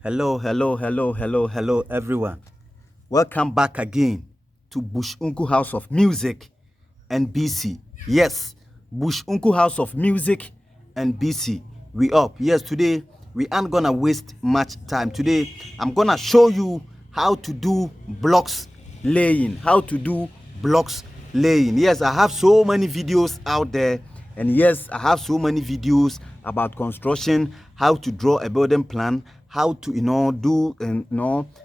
Hello, everyone. Welcome back again to Bush Unku House of Music and BC. Yes, Bush Unku House of Music and BC. We up. Yes, today we aren't gonna waste much time. Today I'm gonna show you how to do blocks laying. Yes, I have so many videos out there, and yes, I have so many videos about construction, how to draw a building plan, how to do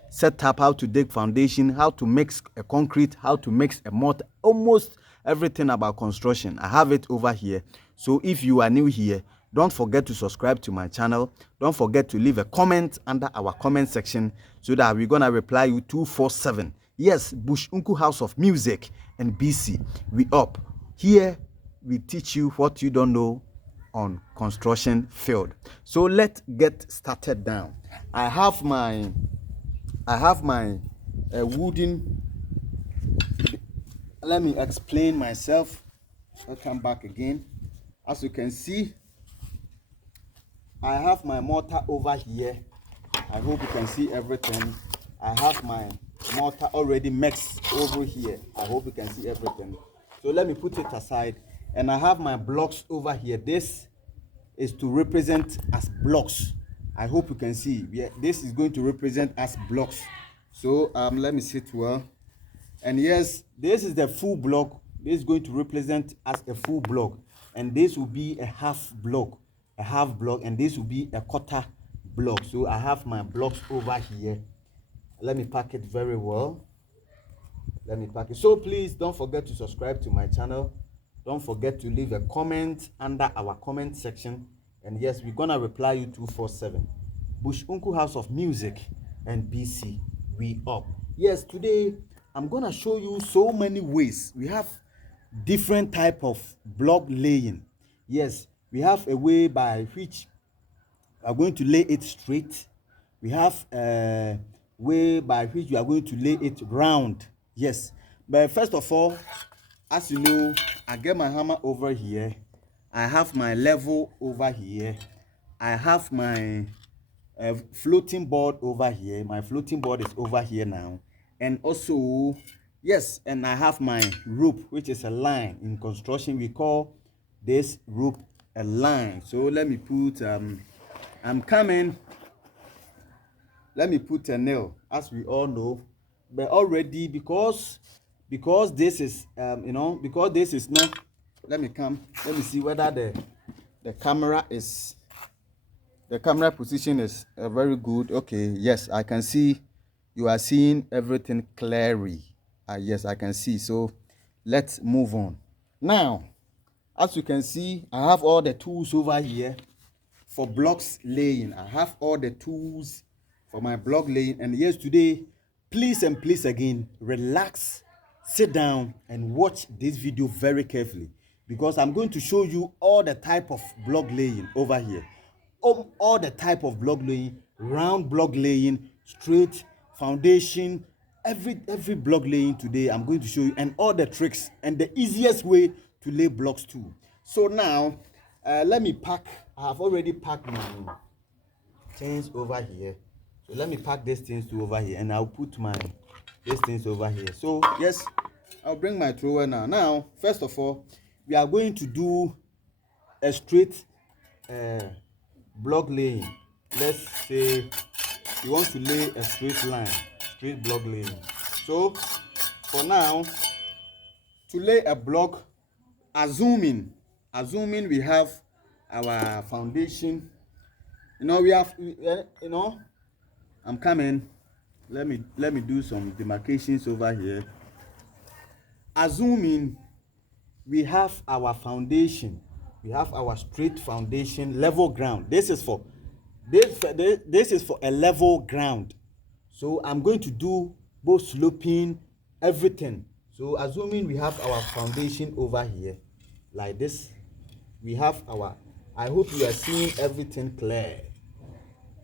set up, how to dig foundation, how to mix a concrete, how to mix a mortar, almost everything about construction. I have it over here. So if you are new here, don't forget to subscribe to my channel. Don't forget to leave a comment under our comment section so that we're gonna reply you 247. Yes, Bush Unku House of Music and BC. We up. Here we teach you what you don't know on construction field. So let's get started down. I have my wooden. Let me explain myself. I'll come back again. As you can see, I have my mortar over here. I hope you can see everything. I have my mortar already mixed over here. I hope you can see everything. So let me put it aside. And I have my blocks over here. This is to represent as blocks. I hope you can see. This is going to represent as blocks. So let me sit well. And yes, this is the full block. This is going to represent as a full block. And this will be a half block. And this will be a quarter block. So I have my blocks over here. Let me pack it very well. So please don't forget to subscribe to my channel. Don't forget to leave a comment under our comment section. And yes, we're gonna reply you 247. Bush Unku House of Music and BC. We up. Yes, today I'm gonna show you so many ways. We have different type of block laying. Yes, we have a way by which we are going to lay it straight. We have a way by which we are going to lay it round. Yes, but first of all, as you know, I get my hammer over here. I have my level over here. I have my floating board over here. My floating board is over here now. And also, yes, and I have my rope, which is a line. In construction, we call this rope a line. So let me put let me put a nail, as we all know. But already, because this is because this is not, let me see whether the camera position is very good. Okay, yes, I can see. You are seeing everything clearly. Yes, I can see. So let's move on. Now, as you can see, I have all the tools over here for blocks laying. I have all the tools for my block laying. And yes, today, please again, relax, sit down and watch this video very carefully, because I'm going to show you all the type of block laying over here. All the type of block laying, round block laying, straight, foundation, every block laying today I'm going to show you, and all the tricks and the easiest way to lay blocks too. So now let me pack. I have already packed my things over here. So let me pack these things to over here, and I'll put these things over here. So yes, I'll bring my thrower now. Now, first of all, we are going to do a straight block laying. Let's say you want to lay a straight block laying. So for now, to lay a block, assuming we have our foundation, I'm coming. Let me do some demarcations over here. Assuming we have our foundation, we have our straight foundation, level ground. This is for a level ground. So I'm going to do both sloping, everything. So assuming we have our foundation over here like this, we have our, I hope you are seeing everything clear.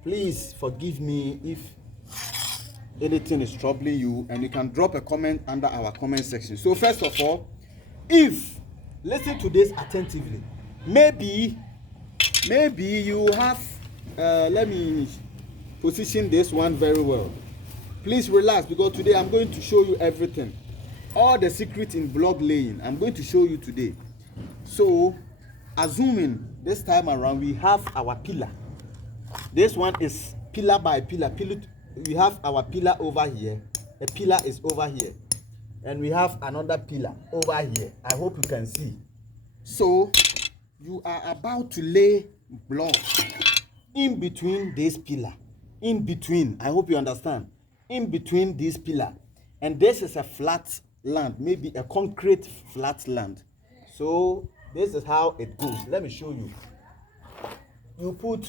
Please forgive me if anything is troubling you, and you can drop a comment under our comment section. So first of all, listen to this attentively. Maybe you have let me position this one very well. Please relax, because today I'm going to show you everything. All the secret in block laying, I'm going to show you today. So, assuming this time around we have our pillar. This one is pillar by pillar. We have our pillar over here. A pillar is over here. And we have another pillar over here. I hope you can see. So, you are about to lay block in between this pillar. In between, I hope you understand. In between this pillar. And this is a flat land, maybe a concrete flat land. So, this is how it goes. Let me show you. You put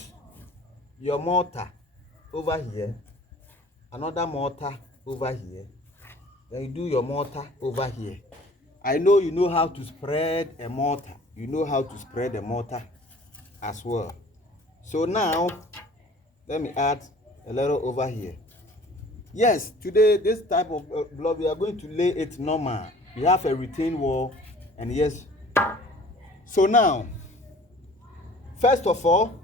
your mortar over here, another mortar over here, then you do your mortar over here. I know you know how to spread a mortar. You know how to spread a mortar as well. So now, let me add a little over here. Yes, today this type of block, we are going to lay it normal. We have a retaining wall, and yes. So now, first of all,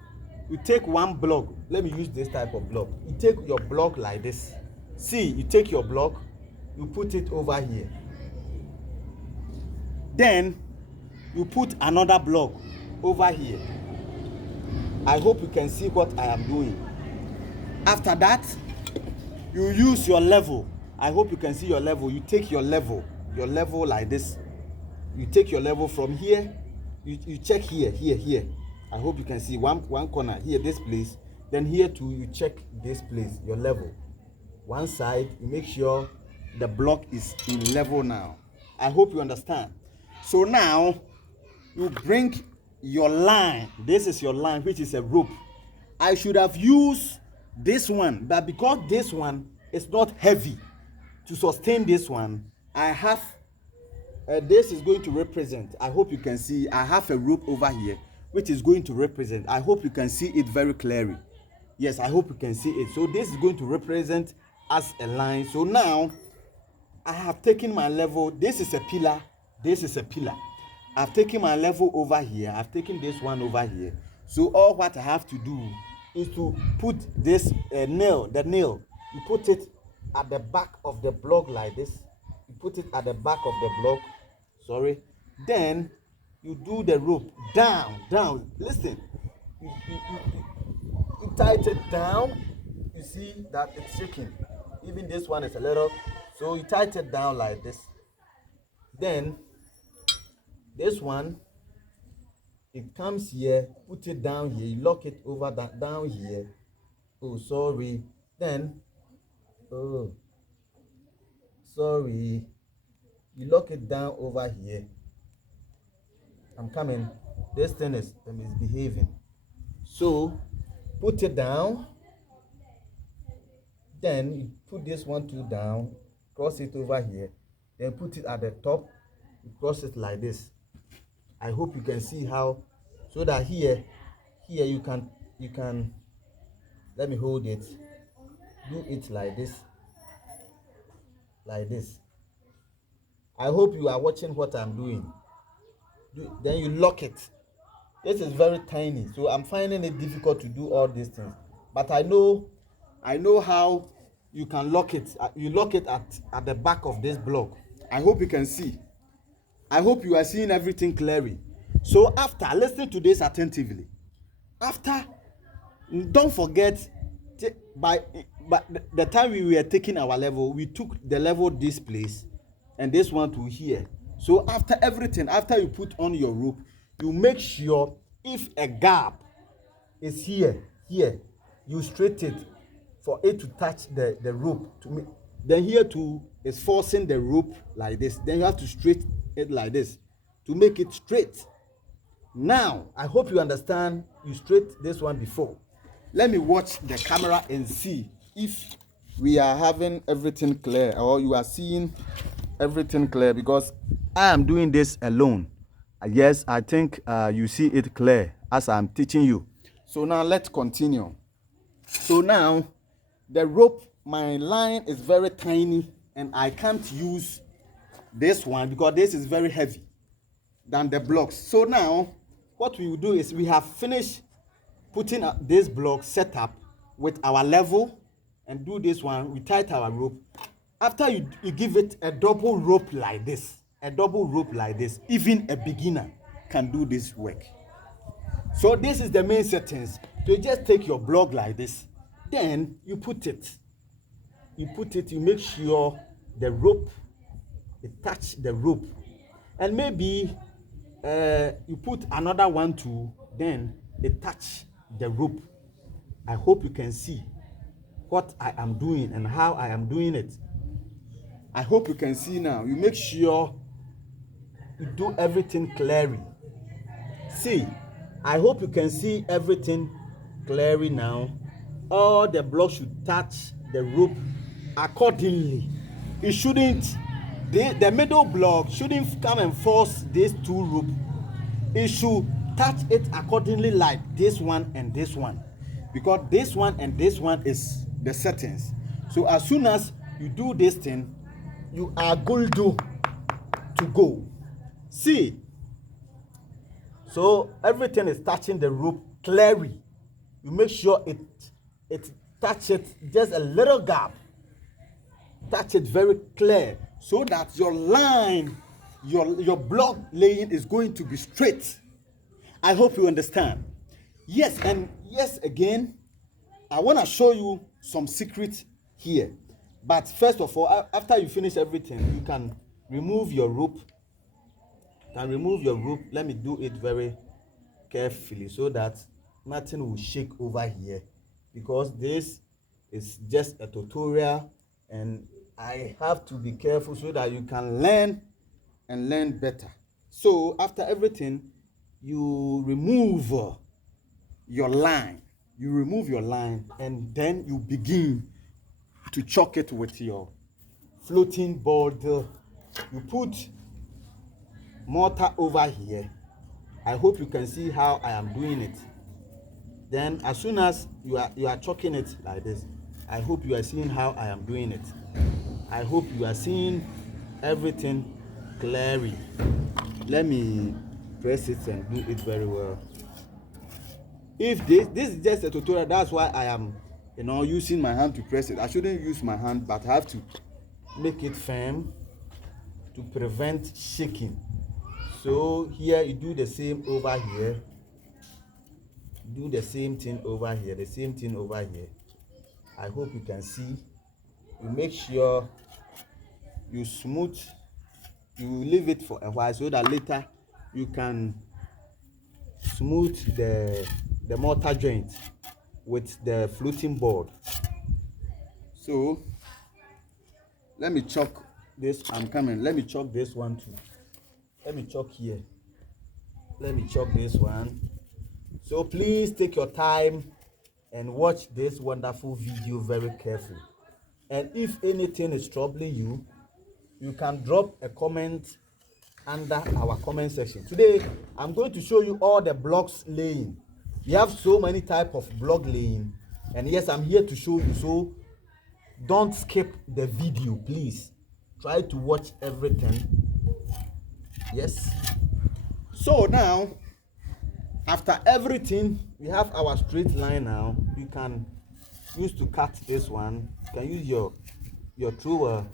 you take one block. Let me use this type of block. You take your block like this. See, you take your block, you put it over here. Then, you put another block over here. I hope you can see what I am doing. After that, you use your level. I hope you can see your level. You take your level like this. You take your level from here. You check here. I hope you can see one corner here, this place. Then here too, you check this place, your level. One side, you make sure the block is in level now. I hope you understand. So now, you bring your line. This is your line, which is a rope. I should have used this one, but because this one is not heavy to sustain this one, I have this is going to represent. I hope you can see. I have a rope over here, which is going to represent. I hope you can see it very clearly. Yes, I hope you can see it. So this is going to represent as a line. So now, I have taken my level. This is a pillar. This is a pillar. I've taken my level over here. I've taken this one over here. So all what I have to do is to put this nail. You put it at the back of the block like this. You put it at the back of the block. Sorry. Then you do the rope down. Listen. You tighten it down. You see that it's shaking. Even this one is a little. So you tighten it down like this. Then this one, it comes here, put it down here, you lock it over that down here. Oh, sorry. Then, oh, sorry. You lock it down over here. I'm coming. This thing is misbehaving. So, put it down. Then you put this one too down, cross it over here. Then put it at the top. You cross it like this. I hope you can see how, so that here you can let me hold it, do it like this. I hope you are watching what I'm doing. Then you lock it. This is very tiny, so I'm finding it difficult to do all these things, but I know how you can lock it. You lock it at the back of this block. I hope you can see. I hope you are seeing everything clearly. So after, listen to this attentively. After, don't forget, by the time we were taking our level, we took the level this place and this one to here. So after everything, after you put on your rope, you make sure if a gap is here, you straighten it for it to touch the rope. Then here too is forcing the rope like this. Then you have to straighten it like this to make it straight. Now, I hope you understand. You straight this one before. Let me watch the camera and see if we are having everything clear, or you are seeing everything clear, because I am doing this alone. Yes, I think you see it clear as I'm teaching you. So now let's continue. So now the rope, my line is very tiny and I can't use this one because this is very heavy than the blocks. So now what we will do is we have finished putting this block set up. with our level and do this one. We tight our rope. After you give it a double rope like this, even a beginner can do this work. So this is the main settings. So just take your block like this, then you put it. You make sure the rope, it touch the rope, and maybe you put another one too, then it touch the rope. I hope you can see what I am doing and how I am doing it. I hope you can see now. You make sure you do everything clearly. See, I hope you can see everything clearly now. All the blocks should touch the rope accordingly. It shouldn't, the middle block shouldn't come and force these two ropes. It should touch it accordingly, like this one and this one, because this one and this one is the settings. So as soon as you do this thing, you are good to go. See, so everything is touching the rope clearly. You make sure it touch it just a little gap, touch it very clear, so that your line, your block laying is going to be straight. I hope you understand. Yes, and yes, again, I want to show you some secret here. But first of all, after you finish everything, you can remove your rope. Let me do it very carefully so that nothing will shake over here, because this is just a tutorial and I have to be careful so that you can learn and learn better. So after everything, you remove your line. And then you begin to chalk it with your floating board. You put mortar over here. I hope you can see how I am doing it. Then as soon as you are chalking it like this, I hope you are seeing how I am doing it. I hope you are seeing everything clearly. Let me press it and do it very well. If this is just a tutorial, that's why I am using my hand to press it. I shouldn't use my hand, but I have to make it firm to prevent shaking. So here you do the same over here, do the same thing over here, the same thing over here. I hope you can see. You make sure you smooth, you leave it for a while so that later you can smooth the mortar joint with the floating board. So let me chalk this. I'm coming. Let me chalk this one too. Let me chalk here. Let me chalk this one. So please take your time and watch this wonderful video very carefully. And if anything is troubling you, you can drop a comment under our comment section. Today I'm going to show you all the blocks laying. We have so many type of block laying, and yes, I'm here to show you. So don't skip the video, please. Try to watch everything. Yes. So now, after everything, we have our straight line now. You can use to cut this one. You can use your thrower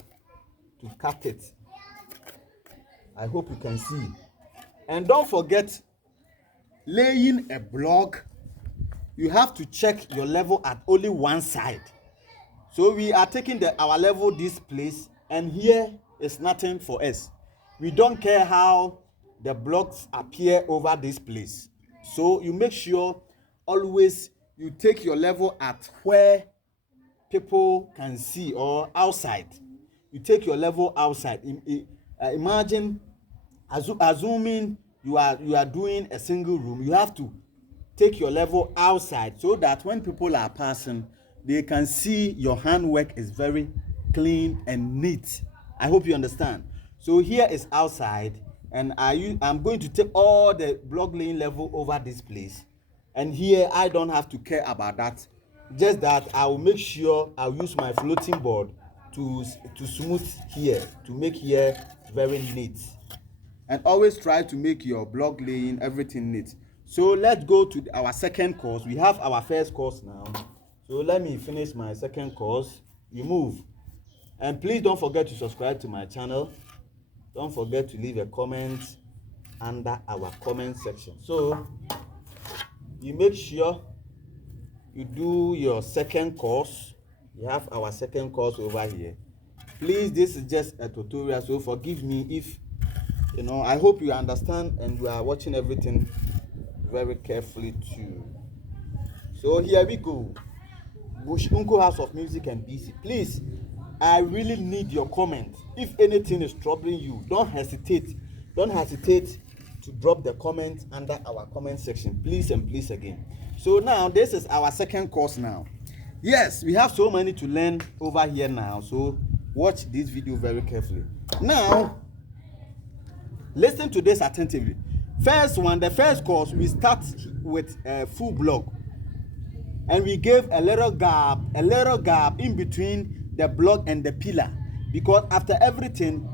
to cut it. I hope you can see. And don't forget, laying a block, you have to check your level at only one side. So we are taking our level this place, and here is nothing for us. We don't care how the blocks appear over this place. So you make sure always you take your level at where people can see, or outside. You take your level outside. Imagine, assuming you are doing a single room, you have to take your level outside so that when people are passing, they can see your handwork is very clean and neat. I hope you understand. So here is outside, and I'm going to take all the block laying level over this place, and here I don't have to care about that. Just that I will make sure I'll use my floating board to smooth here, to make here very neat. And always try to make your block laying everything neat. So let's go to our second course. We have our first course now. So let me finish my second course. You move. And please don't forget to subscribe to my channel. Don't forget to leave a comment under our comment section. So you make sure you do your second course. You have our second course over here. Please, this is just a tutorial, so forgive me if I hope you understand and you are watching everything very carefully too. So here we go. Bush Uncle House of Music and BC. Please, I really need your comment. If anything is troubling you, don't hesitate to drop the comment under our comment section, please and please again. So now this is our second course now. Yes, we have so many to learn over here now, so watch this video very carefully. Now listen to this attentively. The first course, we start with a full block, and we gave a little gap in between the block and the pillar, because after everything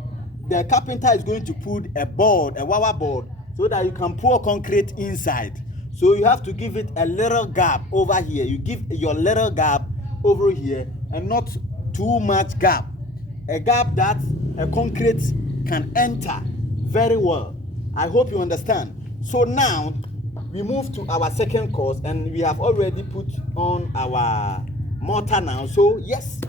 the carpenter is going to put a wire board, so that you can pour concrete inside. So you have to give it a little gap over here. You give your little gap over here, and not too much gap. A gap that a concrete can enter very well. I hope you understand. So now we move to our second course, and we have already put on our mortar now. So yes,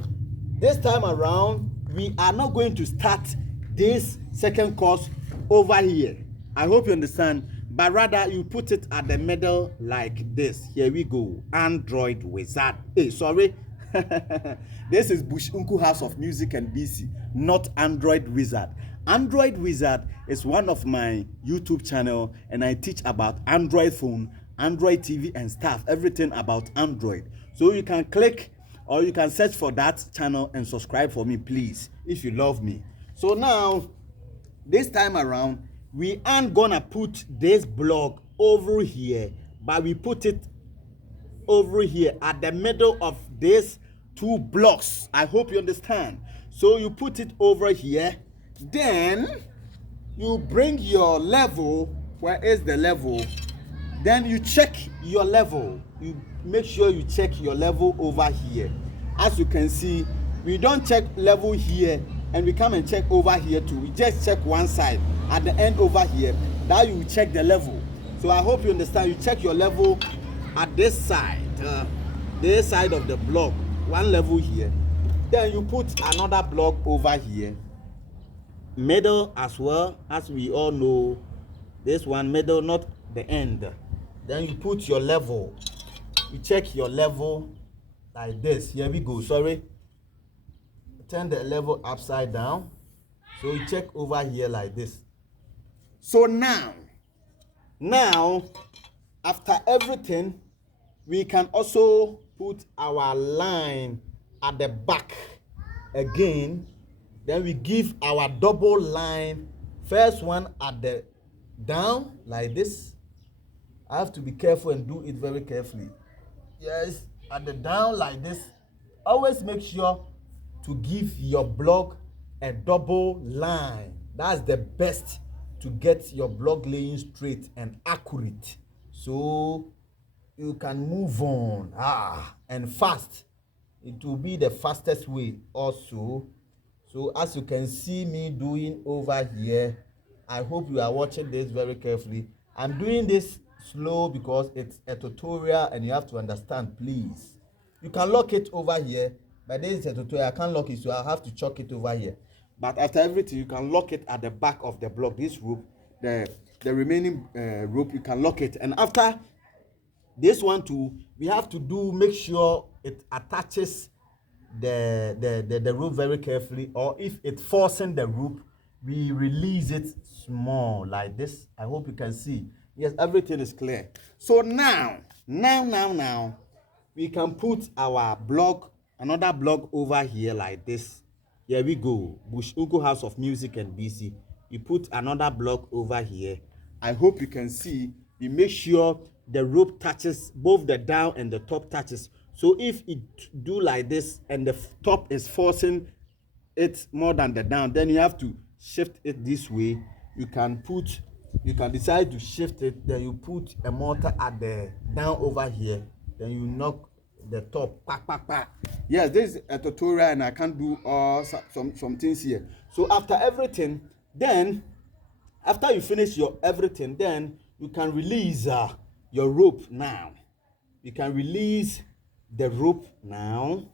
this time around we are not going to start this second course over here. I hope you understand. But rather you put it at the middle like this. Here we go. Android Wizard. Hey, sorry. This is Bush Uncle House of Music and BC, not Android Wizard. Android Wizard is one of my YouTube channel, and I teach about Android phone, Android TV and stuff, everything about Android. So you can click or you can search for that channel and subscribe for me, please, if you love me. So now this time around we aren't gonna put this block over here, but we put it over here at the middle of these two blocks. I hope you understand. So you put it over here, then you bring your level. Where is the level? Then you check your level. You make sure you check your level over here. As you can see, we don't check level here and we come and check over here too. We just check one side at the end over here. Now you check the level. So I hope you understand. You check your level at this side of the block, one level here. Then you put another block over here, middle as well. As we all know, this one middle, not the end. Then you put your level. You check your level like this. Here we go. Sorry, turn the level upside down. So you check over here like this. So now after everything, we can also put our line at the back again. Then we give our double line, first one at the down like this. I have to be careful and do it very carefully. Yes, at the down like this. Always make sure to give your block a double line. That's the best to get your block laying straight and accurate, so you can move on and fast. It will be the fastest way also. So as you can see me doing over here, I hope you are watching this very carefully. I'm doing this slow because it's a tutorial and you have to understand, please. You can lock it over here, but this is a tutorial. I can't lock it, so I have to chalk it over here. But after everything, you can lock it at the back of the block. This rope, the remaining rope, you can lock it. And after this one too, we have to make sure it attaches the rope very carefully, or if it forcing the rope, we release it small like this. I hope you can see. Yes, everything is clear. So now we can put our block, another block over here like this. Here we go. Bush Uncle House of Music and BC. You put another block over here. I hope you can see. We make sure the rope touches, both the down and the top touches. So if it do like this and the top is forcing it more than the down, then you have to shift it this way. You can decide to shift it. Then you put a mortar at the down over here. Then you knock the top. Yes, this is a tutorial and I can't do some things here. So after everything, then after you finish your everything, then you can release your rope now. You can release the rope now.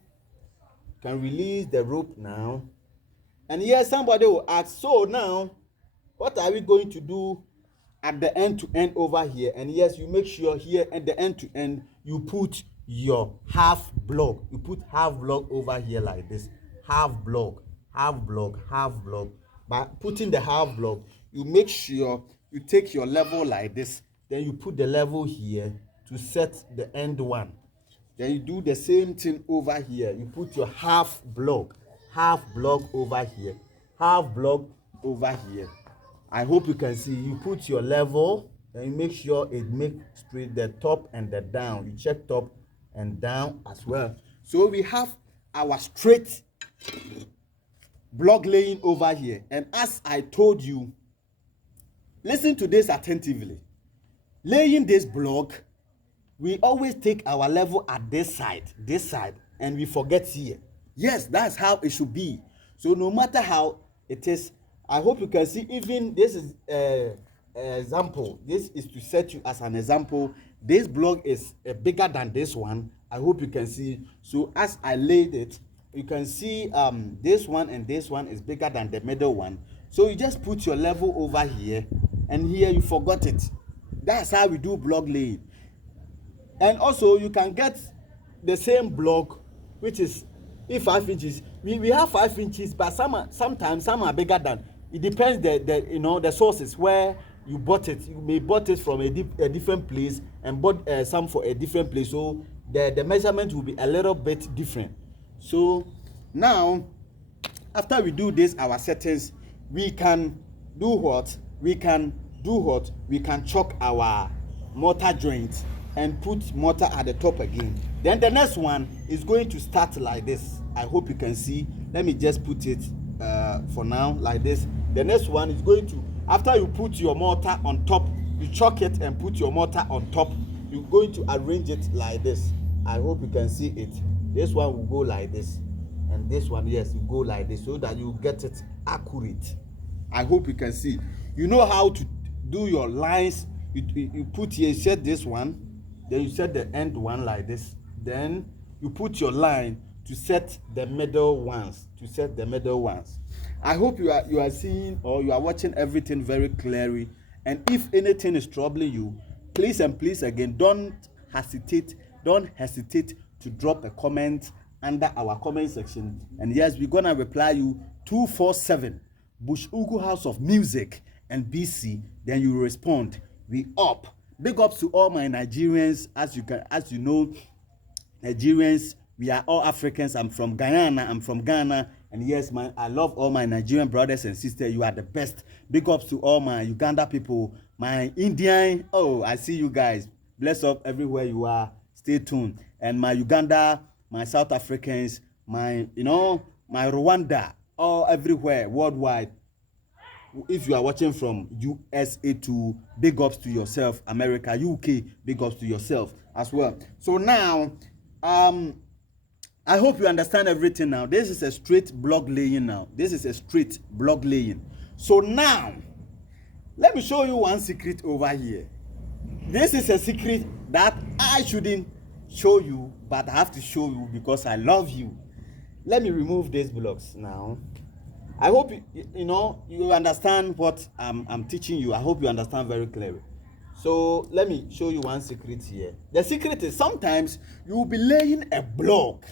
And here somebody will ask, so now what are we going to do at the end to end over here? And yes, you make sure here at the end to end you put your half block. You put half block over here like this. Half block. By putting the half block, you make sure you take your level like this. Then you put the level here to set the end one. Then you do the same thing over here. You put your half block over here. Half block over here. I hope you can see. You put your level and you make sure it makes straight the top and the down. You check top and down as well. So we have our straight block laying over here. And as I told you, listen to this attentively. Laying this block, we always take our level at this side, and we forget here. Yes, that's how it should be. So no matter how it is, I hope you can see. Even this is an example. This is to set you as an example. This block is bigger than this one. I hope you can see. So as I laid it, you can see this one and this one is bigger than the middle one. So you just put your level over here, and here you forgot it. That's how we do block laying. And also you can get the same block, which is 5 inches. We have 5 inches, but sometimes some are bigger than. It depends the sources where you bought it. You may bought it from a different place and bought some for a different place. So the measurement will be a little bit different. So now after we do this our settings, we can do what? We can chalk our mortar joint and put mortar at the top again. Then the next one is going to start like this. I hope you can see. Let me just put it for now like this. The next one is going to, after you put your mortar on top, you chalk it and put your mortar on top. You're going to arrange it like this. I hope you can see it. This one will go like this, and this one, yes, will go like this, so that you get it accurate. I hope you can see. You know how to do your lines. You put here, you set this one, then you set the end one like this, then you put your line to set the middle ones. I hope you are seeing, or you are watching everything very clearly. And if anything is troubling you, please again, don't hesitate to drop a comment under our comment section. And yes, we're gonna reply you 247 Bush Ugu House of Music and BC. Then you respond. We up. Big ups to all my Nigerians. As you know, Nigerians, we are all Africans. I'm from Ghana. And yes, I love all my Nigerian brothers and sisters. You are the best. Big ups to all my Uganda people, my Indian. Oh, I see you guys. Bless up everywhere you are. Stay tuned. And my Uganda, my South Africans, my Rwanda, all everywhere, worldwide. If you are watching from USA to, big ups to yourself. America, UK, big ups to yourself as well. So now, I hope you understand everything now. This is a straight block laying now. So now, let me show you one secret over here. This is a secret that I shouldn't show you, but I have to show you because I love you. Let me remove these blocks now. I hope you understand what I'm teaching you. I hope you understand very clearly. So let me show you one secret here. The secret is sometimes you will be laying a block,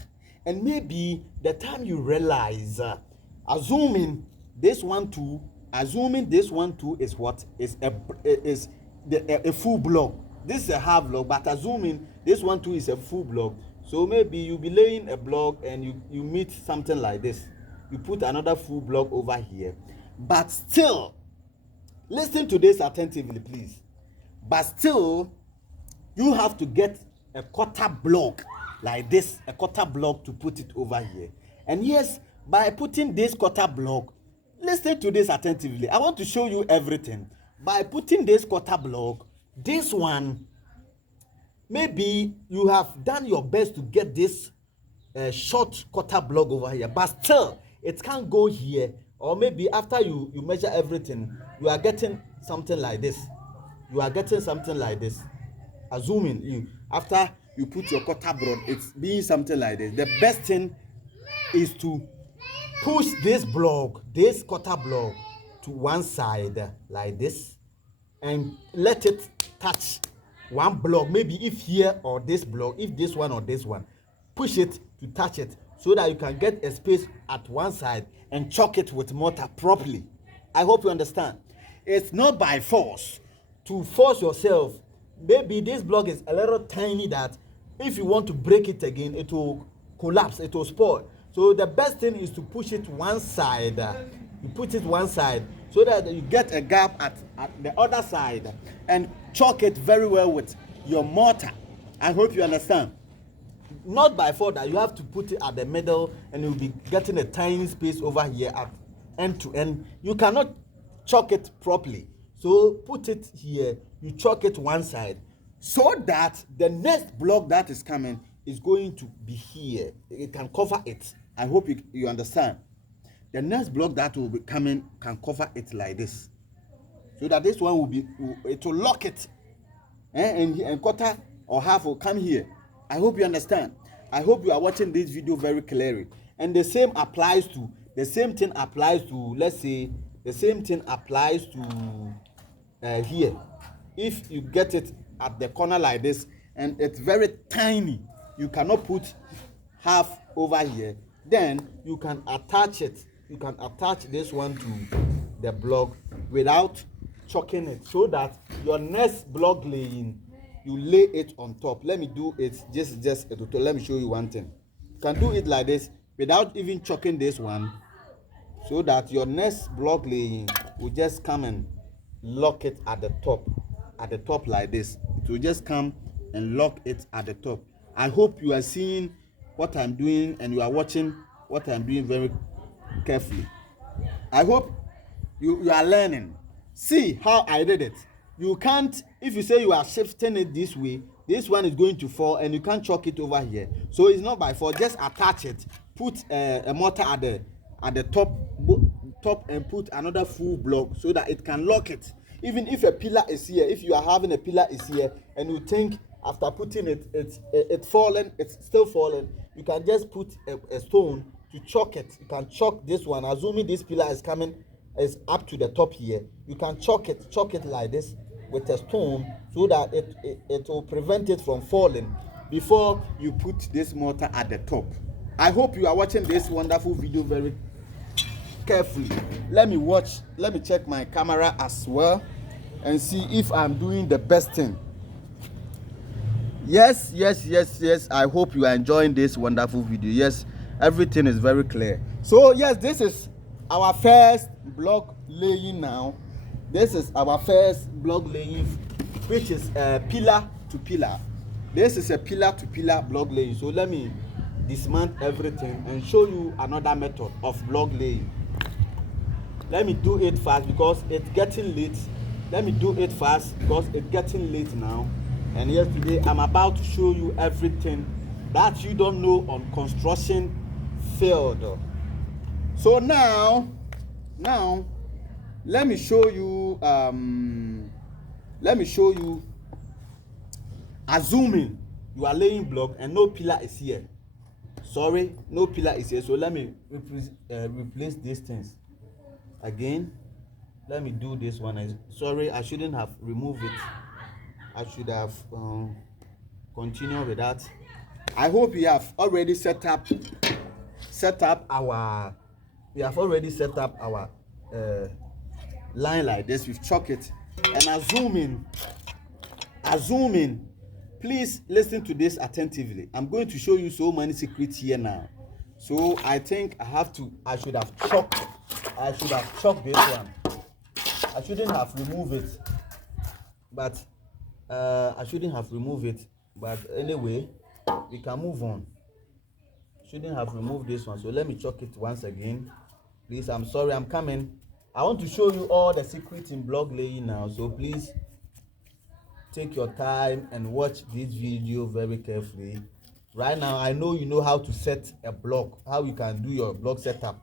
and maybe the time you realize, assuming this one too is what is a full block. This is a half block, but assuming this one too is a full block. So maybe you'll be laying a block and you meet something like this. You put another full block over here. But still, listen to this attentively, please. But still, you have to get a quarter block like this, a quarter block to put it over here. And yes, by putting this quarter block, listen to this attentively. I want to show you everything. By putting this quarter block, this one, maybe you have done your best to get this short quarter block over here, but still it can't go here. Or maybe after you measure everything, you are getting something like this. You are getting something like this. Assuming you after you put your quarter block, it's being something like this. The best thing is to push this block, this quarter block, to one side like this, and let it touch one block. Maybe if here or this block, if this one or this one, push it to touch it so that you can get a space at one side and chalk it with mortar properly. I hope you understand. It's not by force to force yourself. Maybe this block is a little tiny that if you want to break it again, it will collapse, it will spoil. So the best thing is to push it one side. You put it one side so that you get a gap at the other side and chalk it very well with your mortar. I hope you understand. Not by fault that you have to put it at the middle and you'll be getting a tiny space over here at end to end. You cannot chalk it properly. So put it here, you chalk it one side so that the next block that is coming is going to be here. It can cover it. I hope you understand. The next block that will be coming can cover it like this, so that this one will be, it will lock it, and quarter or half will come here. I hope you understand. I hope you are watching this video very clearly. And the same thing applies to, let's say, the same thing applies to here. If you get it at the corner like this and it's very tiny, you cannot put half over here, then you can attach it. You can attach this one to the block without chalking it, so that your next block laying, you lay it on top. Let me do it just let me show you one thing. You can do it like this without even chalking this one, so that your next block laying will just come and lock it at the top like this. It will just come and lock it at the top. I hope you are seeing what I'm doing and you are watching what I'm doing very carefully. I hope you are learning. See how I did it. You can't, if you say you are shifting it this way, this one is going to fall and you can't chalk it over here. So it's not by force. Just attach it. Put a mortar at the top and put another full block so that it can lock it. Even if a pillar is here, if you are having a pillar is here and you think after putting it's fallen, it's still falling, you can just put a stone to chalk it. You can chalk this one, assuming this pillar is up to the top here. You can chalk it like this with a stone so that it will prevent it from falling before you put this mortar at the top. I hope you are watching this wonderful video very carefully. Let me check my camera as well and see if I'm doing the best thing. Yes. I hope you are enjoying this wonderful video. Yes, everything is very clear. So yes, this is our first block laying now. This is our first block laying, which is pillar to pillar. This is a pillar to pillar block laying. So let me dismantle everything and show you another method of block laying. Let me do it fast because it's getting late. Let me do it fast because it's getting late now. And yes, today I'm about to show you everything that you don't know on construction field. So now let me show you assuming you are laying block and no pillar is here. Sorry, no pillar is here. So let me replace these things again. Let me do this one. Sorry, I shouldn't have removed it. I should have continued with that. I hope we have already set up our line like this. We've chalked it and assuming, please listen to this attentively. I'm going to show you so many secrets here now. So I think I should have chalked this one. I shouldn't have removed it, but anyway, we can move on. Shouldn't have removed this one, so let me chalk it once again. Please, I'm sorry, I'm coming. I want to show you all the secrets in block laying now, so please take your time and watch this video very carefully. Right now, I know you know how to set a block, how you can do your block setup.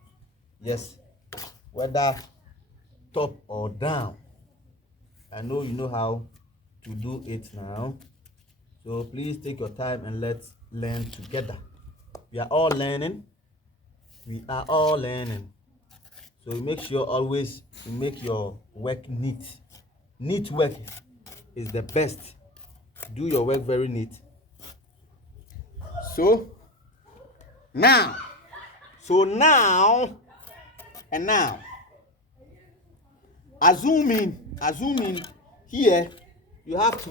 Yes, whether top or down. I know you know how to do it now. So please take your time and let's learn together. We are all learning. We are all learning. So you make sure always you make your work neat. Neat work is the best. Do your work very neat. So now, and now, assuming here you have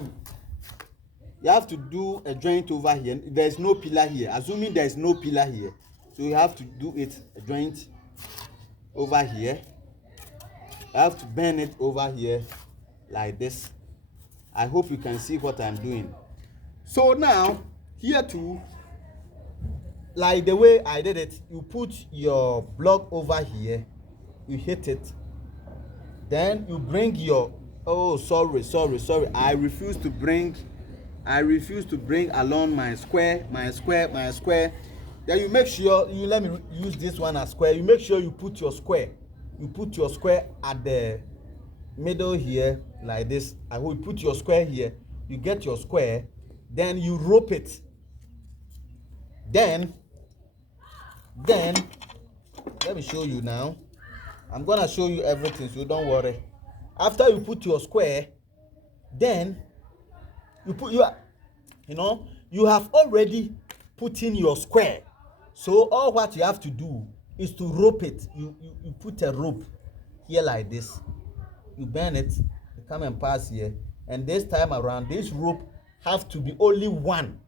to do a joint over here. There's no pillar here. Assuming there's no pillar here, so you have to do it a joint over here. I have to bend it over here like this. I hope you can see what I'm doing. So now here too, like the way I did it, you put your block over here, you hit it, then you bring your, oh sorry, I refuse to bring along my square. Then you make sure you let me use this one as square. You make sure you put your square at the middle here like this. I will put your square here. You get your square, then you rope it. Then let me show you now. I'm gonna show you everything, so don't worry. After you put your square, then you have already put in your square. So all what you have to do is to rope it. You put a rope here like this. You bend it, you come and pass here. And this time around, this rope have to be only one.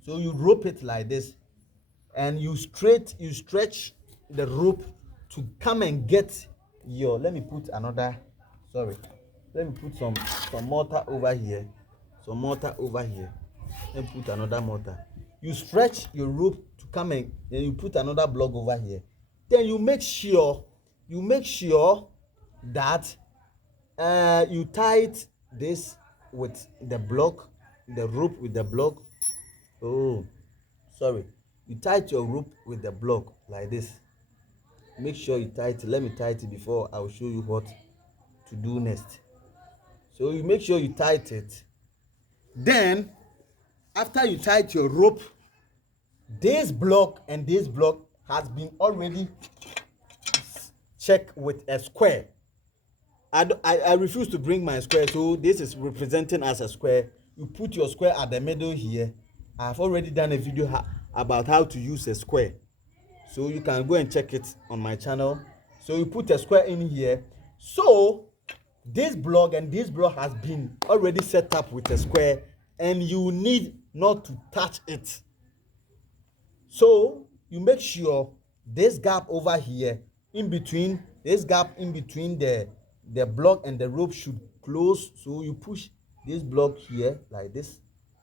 So you rope it like this, and you stretch the rope to come and get your. Let me put another. Sorry, let me put some mortar over here. Let me put another mortar. You stretch your rope to come and then you put another block over here. Then you make sure that you tie this with the block, the rope with the block. Oh, sorry. You tie your rope with the block like this. Make sure you tie it. Let me tie it before I will show you what to do next. So you make sure you tie it. Then, after you tie your rope, this block and this block has been already checked with a square. I refuse to bring my square, so this is representing as a square. You put your square at the middle here. I've already done a video about how to use a square, so you can go and check it on my channel. So you put a square in here. So this block and this block has been already set up with a square, and you need not to touch it. So you make sure this gap over here in between, the block and the rope should close. So you push this block here like this.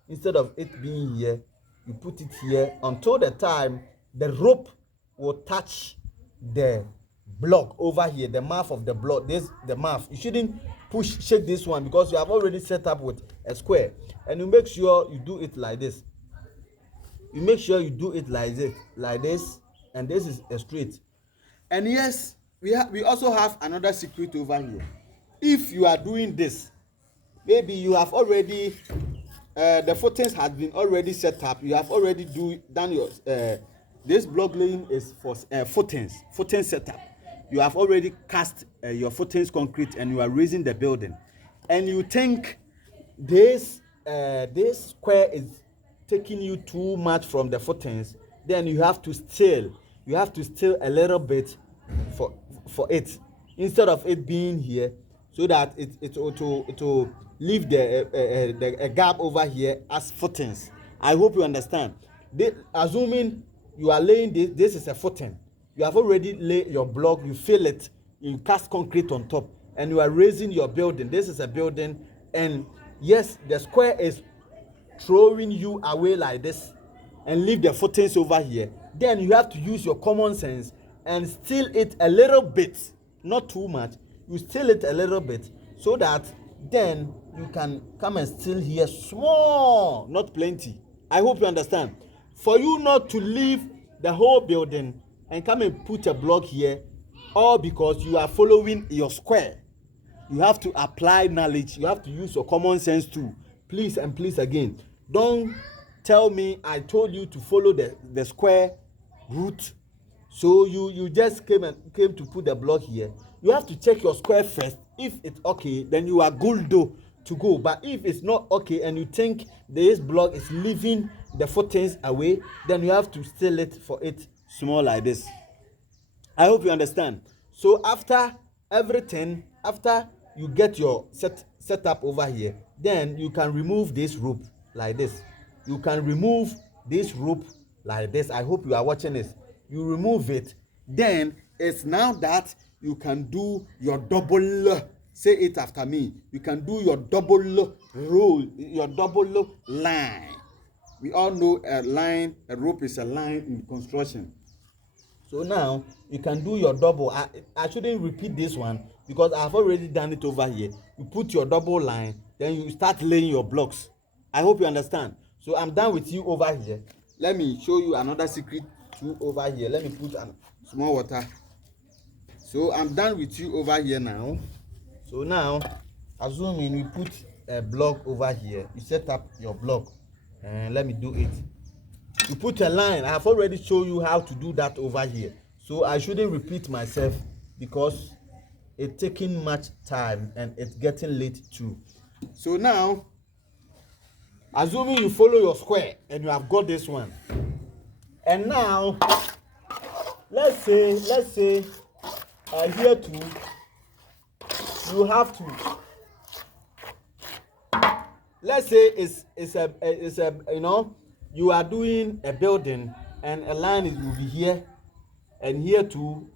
Instead of it being here, you put it here until the time the rope will touch the block over here, the mouth of the block. The mouth. You shouldn't shake this one because you have already set up with a square. And you make sure you do it like this. And this is a straight. And yes, we also have another secret over here. If you are doing this, maybe you have already the footings has been already set up. You have already done your this block laying is for footing setup. You have already cast your footings concrete and you are raising the building, and you think this square is taking you too much from the footings. Then you have to steal a little bit for it, instead of it being here, so that it will leave a gap over here as footings. I hope you understand. Assuming you are laying this is a footing. You have already laid your block, you fill it, you cast concrete on top, and you are raising your building. This is a building, and yes, the square is throwing you away like this and leave the footings over here. Then you have to use your common sense and steal it a little bit, not too much. You steal it a little bit, so that then you can come and still here small, not plenty. I hope you understand. For you not to leave the whole building and come and put a block here, all because you are following your square. You have to apply knowledge. You have to use your common sense too. Please and please again, don't tell me I told you to follow the square route. So you just came to put the block here. You have to check your square first. If it's okay, then you are good to go. But if it's not okay and you think this block is leaving the footings away, then you have to still it for it small like this. I hope you understand. So after everything, after you get your set up over here, then you can remove this rope like this. You can remove this rope like this. I hope you are watching this. You remove it, then it's now that you can do your double. Say it after me. You can do your double roll, your double line. We all know a line, a rope is a line in construction. So now you can do your double. I shouldn't repeat this one because I've already done it over here. You put your double line, then you start laying your blocks. I hope you understand. So I'm done with you over here. Let me show you another secret too over here. Let me put small water. So I'm done with you over here now. So now, assuming we put a block over here, you set up your block. And let me do it. You put a line. I have already shown you how to do that over here. So I shouldn't repeat myself because it's taking much time and it's getting late too. So now, assuming you follow your square and you have got this one. And now, let's say here too, you have to. Let's say it's a you know, you are doing a building and a line will be here, and here too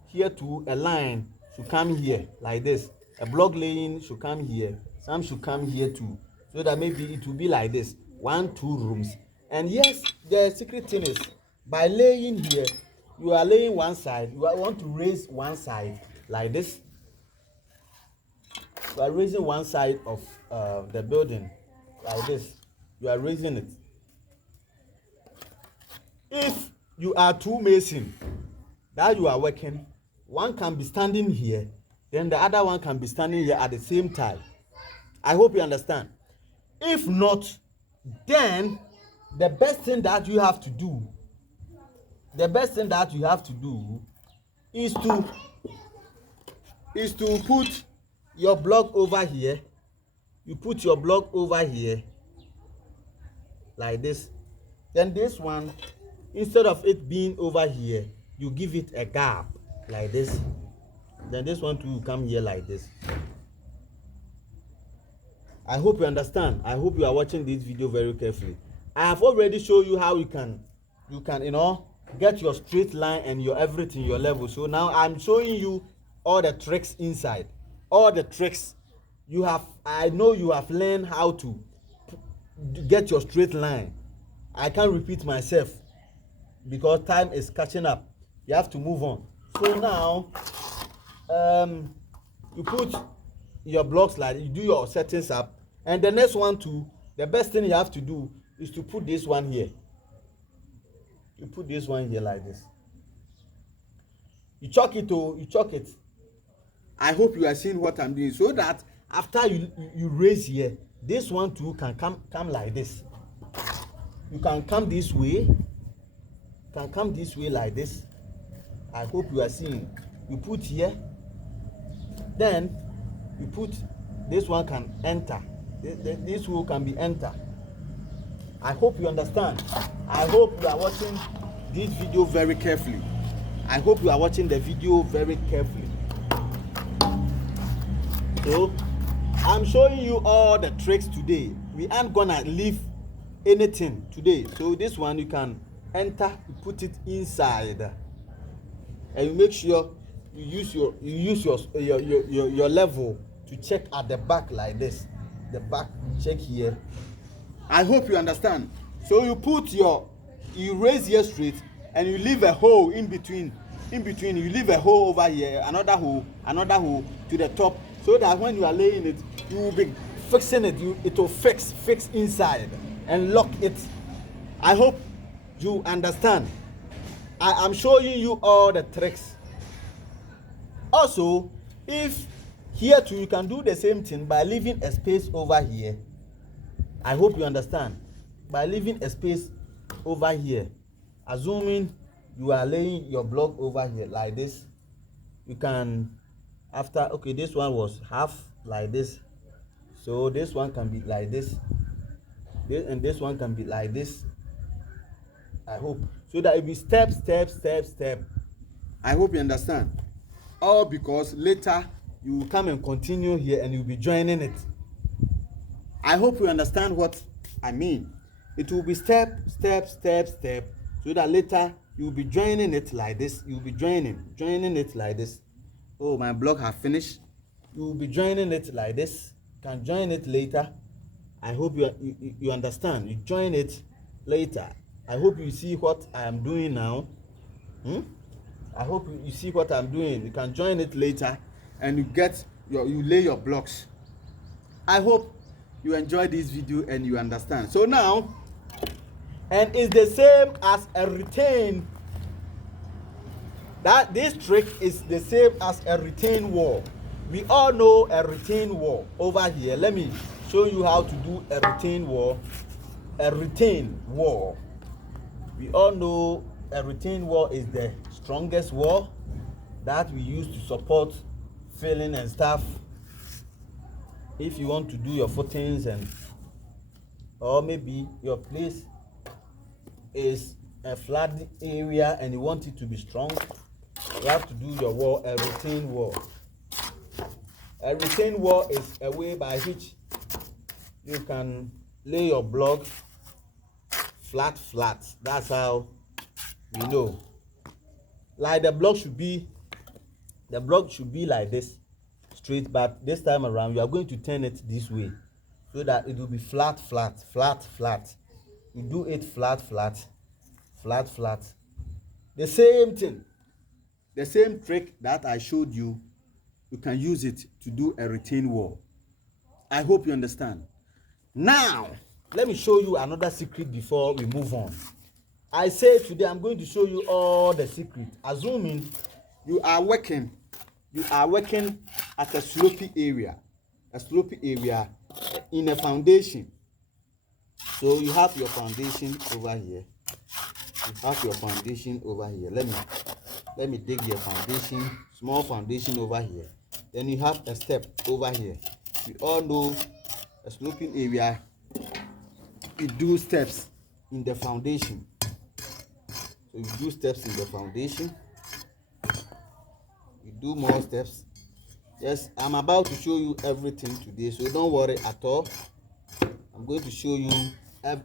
a line should come here like this. A block laying should come here. Some should come here too, so that maybe it will be like this. 1, 2 rooms. And yes, the secret thing is by laying here, you are laying one side. You want to raise one side like this. You are raising one side of the building like this. You are raising it. If you are two mason that you are working, one can be standing here, then the other one can be standing here at the same time. I hope you understand. If not, then the best thing that you have to do is to put your block over here. You put your block over here like this. Then this one, instead of it being over here, you give it a gap like this. Then this one too will come here like this. I hope you understand. I hope you are watching this video very carefully. I have already shown you how you can get your straight line and your everything, your level. So now I'm showing you all the tricks inside. All the tricks you have. I know you have learned how to get your straight line. I can't repeat myself because time is catching up. You have to move on. So now you put your blocks like you do your settings up, and the next one too, the best thing you have to do is to put this one here. You put this one here like this. You chalk it. You chalk it. I hope you are seeing what I'm doing, so that after you raise here, this one too can come like this. You can come this way. Can come this way like this. I hope you are seeing. You put here, then you put this one can enter. This one can be enter. I hope you understand. I hope you are watching this video very carefully. I hope you are watching the video very carefully. So I'm showing you all the tricks today. We aren't gonna leave anything today. So this one you can enter, you put it inside, and you make sure you use your level to check at the back like this. The back, check here. I hope you understand. So you raise here straight, and you leave a hole in between. You leave a hole over here, another hole to the top, so that when you are laying it, you will be fixing it. It will fix inside and lock it. I hope you understand. I am showing you all the tricks. Also, if here too you can do the same thing by leaving a space over here. I hope you understand. By leaving a space over here, assuming you are laying your block over here like this, you can, after, okay, this one was half like this, so this one can be like this, and this one can be like this. I hope so that it be step. I hope you understand. All because later you will come and continue here and you'll be joining it. I hope you understand what I mean. It will be step, so that later you will be joining it like this. You will be joining it like this. Oh, my block have finished. You will be joining it like this. You can join it later. I hope you understand. You join it later. I hope you see what I am doing now. I hope you see what I'm doing. You can join it later and you lay your blocks. I hope you enjoy this video and you understand. So now, and it's the same as a retain. That this trick is the same as a retain wall. We all know a retain wall. Over here, let me show you how to do a retain wall. A retain wall. We all know a retain wall is the strongest wall that we use to support filling and stuff. If you want to do your footings or maybe your place is a flat area and you want it to be strong, you have to do your wall a retain wall. A retain wall is a way by which you can lay your block flat. That's how we know. Like the block should be like this, straight, but this time around you are going to turn it this way so that it will be flat. You do it flat. The same thing, the same trick that I showed you, you can use it to do a retain wall. I hope you understand. Now let me show you another secret before we move on. I say today I'm going to show you all the secrets. Assuming you are working at a slopy area in a foundation. So you have your foundation over here. Let me dig your foundation, small foundation over here. Then you have a step over here. We all know a sloping area, you do steps in the foundation. So you do steps in the foundation. You do more steps. Yes, I'm about to show you everything today, so don't worry at all. I'm going to show you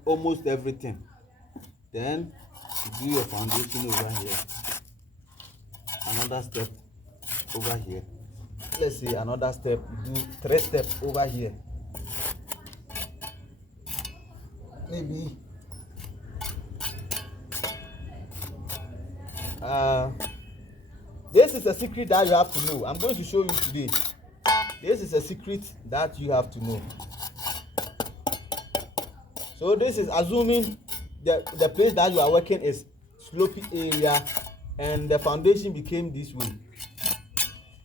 almost everything. Then you do your foundation over here. Another step over here. Let's see, another step. You do 3 steps over here. Maybe this is a secret that you have to know. I'm going to show you today. This is a secret that you have to know. So this is assuming the place that you are working is slopy area and the foundation became this way.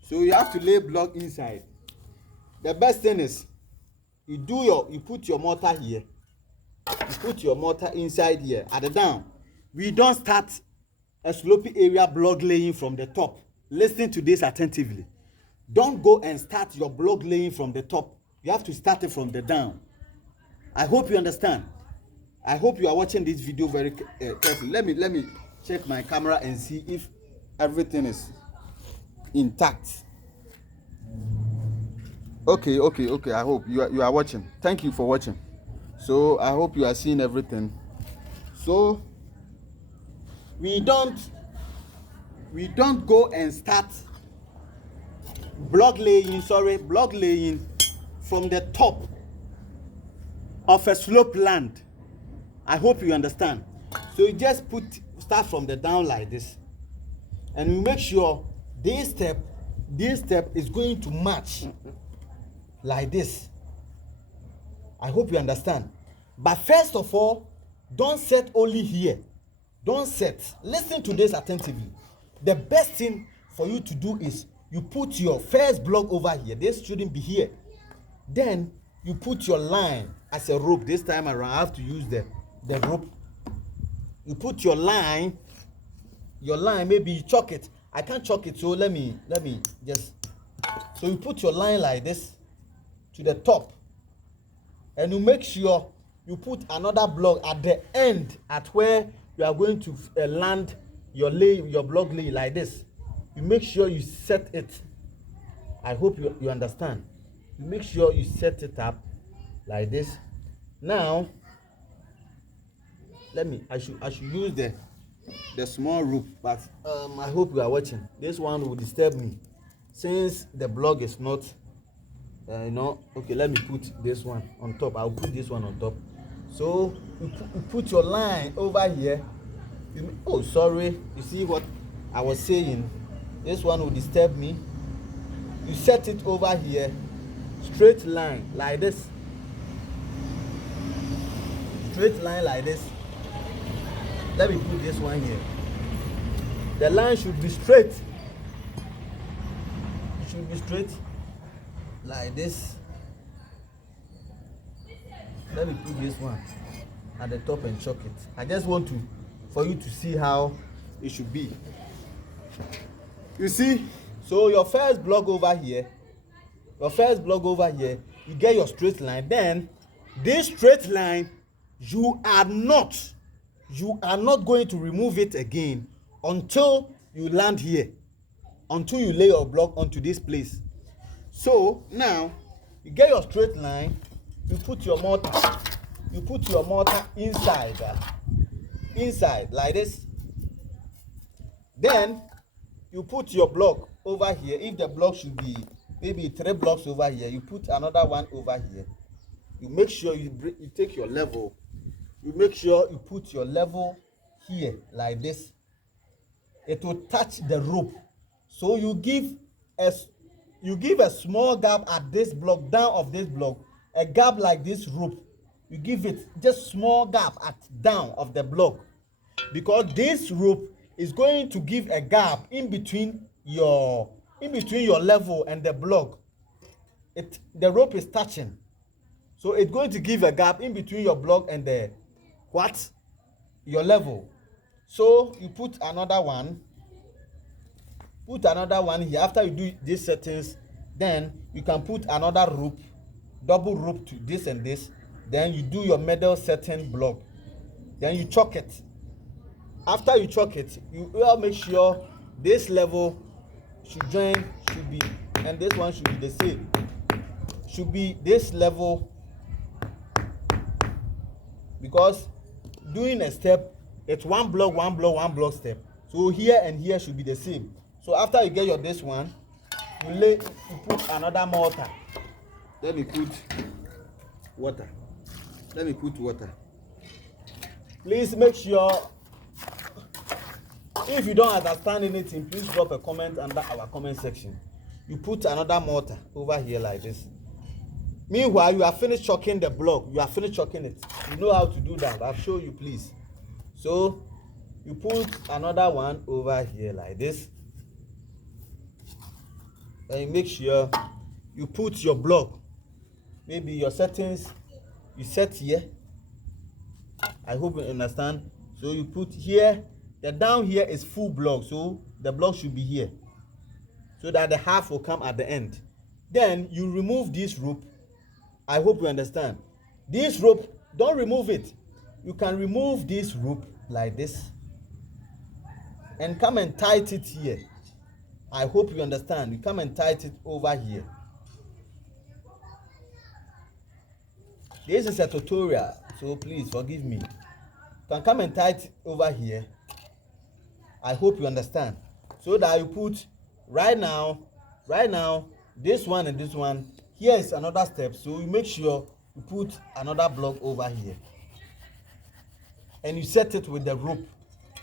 So you have to lay block inside. The best thing is you put your mortar here. You put your mortar inside here at the down. We don't start a slopy area block laying from the top. Listen to this attentively. Don't go and start your block laying from the top. You have to start it from the down. I hope you understand. I hope you are watching this video very carefully. Let me check my camera and see if everything is intact. Okay. I hope you are watching. Thank you for watching. So I hope you are seeing everything. So we don't go and start block laying from the top of a slope land. I hope you understand. So you just start from the down like this, and you make sure this step is going to match like this. I hope you understand. But first of all, don't set only here. Don't set. Listen to this attentively. The best thing for you to do is you put your first block over here. This shouldn't be here. Then you put your line as a rope. This time around, I have to use the rope. You put your line, maybe you chalk it. I can't chalk it, so let me just. So you put your line like this to the top, and you make sure you put another block at the end, at where you are going to land your block lay like this. You make sure you set it. I hope you understand. You make sure you set it up like this. Now I should use the small rope, but I hope you are watching. This one will disturb me since the block is not okay. Let me put this one on top. I'll put this one on top. So you put your line over here. Oh, sorry. You see what I was saying? This one will disturb me. You set it over here, straight line like this. Straight line like this. Let me put this one here. The line should be straight. It should be straight like this. Let me put this one at the top and chalk it. I just want for you to see how it should be. You see? So your first block over here, you get your straight line. Then this straight line, you are not going to remove it again until you land here, until you lay your block onto this place. So now you get your straight line, you put your mortar inside like this. Then you put your block over here. If the block should be maybe 3 blocks over here, you put another one over here. You make sure you take your level. You make sure you put your level here like this. It will touch the rope. So you give a small gap at this block, down of this block, a gap like this rope. You give it just small gap at down of the block, because this rope is going to give a gap in between your level and the block. The rope is touching, so it's going to give a gap in between your block and your level. So you put another one here. After you do these settings, then you can put another rope, double rope to this and this. Then you do your middle setting block. Then you chalk it. After you chalk it, you will make sure this level should be, and this one should be the same. Should be this level, because doing a step, it's one block step. So here and here should be the same. So after you get this one, you put another mortar. Let me put water. Please make sure, if you don't understand anything, please drop a comment under our comment section. You put another mortar over here like this. Meanwhile, you are finished chalking the block. You are finished chalking it. You know how to do that. I'll show you, please. So you put another one over here like this. And you make sure you put your block. Maybe your settings, you set here. I hope you understand. So you put here. The down here is full block, so the block should be here, so that the half will come at the end. Then you remove this rope. I hope you understand. This rope, don't remove it. You can remove this rope like this and come and tie it here. I hope you understand. You come and tie it over here. This is a tutorial, so please forgive me. You can come and tie it over here. I hope you understand. So that you put right now, this one and this one. Here is another step. So you make sure you put another block over here. And you set it with the rope,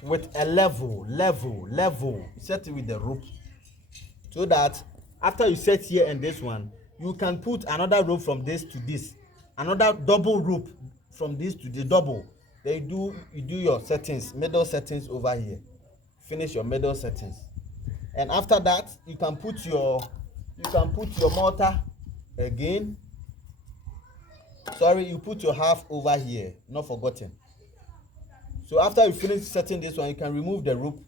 with a level. You set it with the rope. So that after you set here and this one, you can put another rope from this to this, another double rope from this to the double. Then you do your settings, middle settings over here. Finish your middle settings, and after that you can put your mortar again. Sorry, you put your half over here, not forgotten. So after you finish setting this one, you can remove the rope.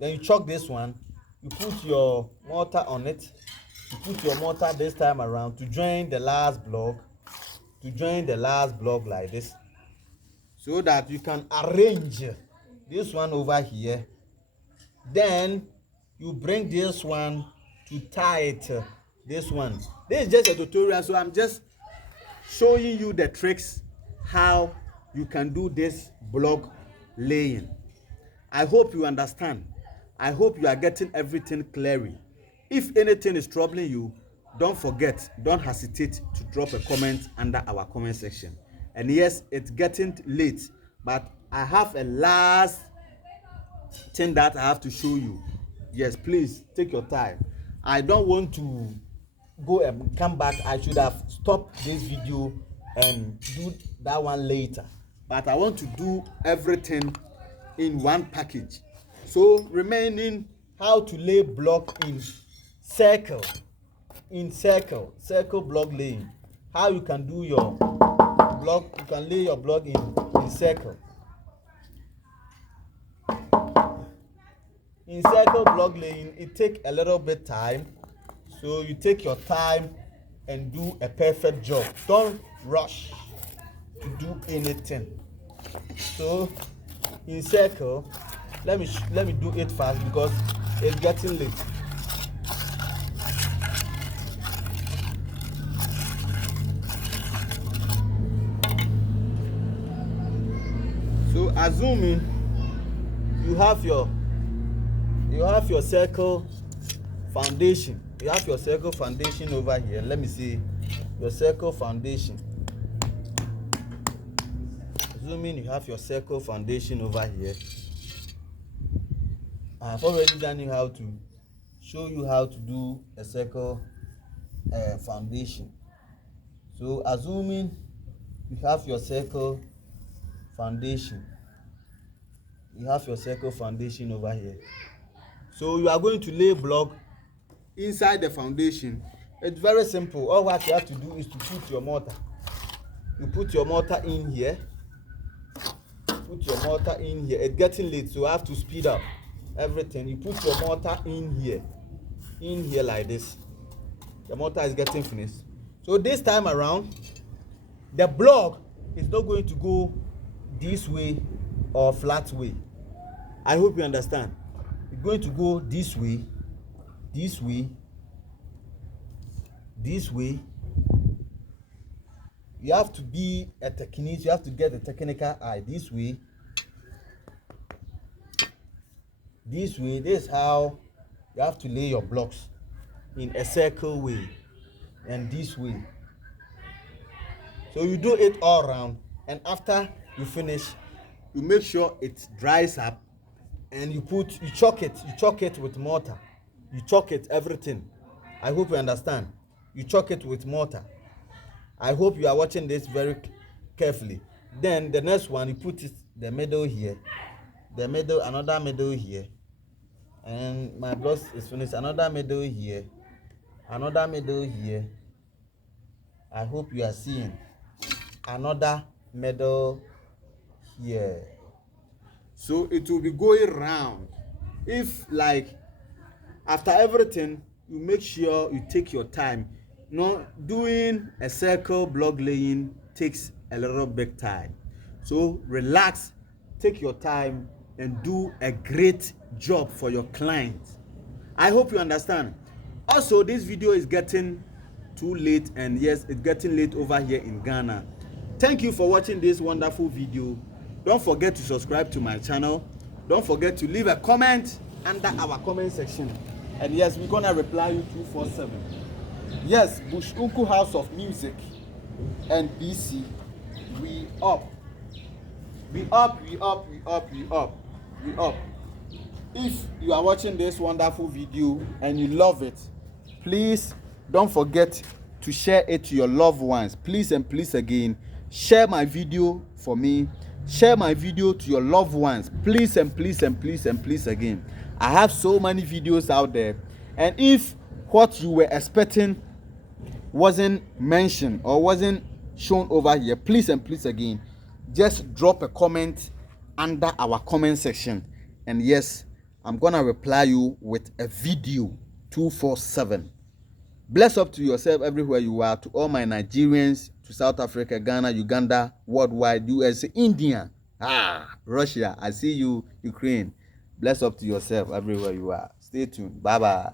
Then you chalk this one, you put your mortar on it. You put your mortar this time around to join the last block, like this, so that you can arrange this one over here. Then you bring this one to tie it. This one, this is just a tutorial, so I'm just showing you the tricks how you can do this block laying. I hope you understand. I hope you are getting everything clearly. If anything is troubling you, don't hesitate to drop a comment under our comment section. And yes, it's getting late, but I have a last thing that I have to show you. Yes, please take your time. I don't want to go and come back. I should have stopped this video and do that one later, but I want to do everything in one package. So remaining how to lay block in circle block laying. How you can do your block, you can lay your block in circle. In circle block laying, it take a little bit time, so you take your time and do a perfect job. Don't rush to do anything. So in circle, let me do it fast because it's getting late. So assuming you have your circle foundation. You have your circle foundation over here. Let me see your circle foundation. Assuming you have your circle foundation over here. I have already show you how to do a circle foundation. So assuming you have your circle foundation, over here. So you are going to lay block inside the foundation. It's very simple. All what you have to do is to put your mortar. You put your mortar in here. It's getting late, so I have to speed up everything. You put your mortar in here like this. The mortar is getting finished. So this time around, the block is not going to go this way or flat way. I hope you understand. It's going to go this way, this way, this way. You have to be a technician. You have to get a technical eye. This way, this way. This is how you have to lay your blocks in a circle way, and this way. So you do it all around, and after you finish, you make sure it dries up, and you chalk it with mortar. You chalk it everything. I hope you understand. You chalk it with mortar. I hope you are watching this very carefully. Then the next one, you put it the middle here, another middle here, and my block is finished. Another middle here, another middle here. I hope you are seeing another middle here. So it will be going round. If like after everything, you make sure you take your time. Doing a circle block laying takes a little bit time. So relax, take your time, and do a great job for your client. I hope you understand. Also, this video is getting too late, and yes, it's getting late over here in Ghana. Thank you for watching this wonderful video. Don't forget to subscribe to my channel. Don't forget to leave a comment under our comment section. And yes, we're gonna reply you 247. Yes, Bush Uncle House of Music and BC, we up. If you are watching this wonderful video and you love it, please don't forget to share it to your loved ones. Please and please again, share my video for me. Share my video to your loved ones. Please and please and please and please again. I have so many videos out there, and if what you were expecting wasn't mentioned or wasn't shown over here, please and please again, just drop a comment under our comment section, and yes, I'm gonna reply you with a video 247. Bless up to yourself everywhere you are, to all my Nigerians, to South Africa, Ghana, Uganda, worldwide, USA, India, Russia. I see you, Ukraine. Bless up to yourself everywhere you are. Stay tuned. Bye bye.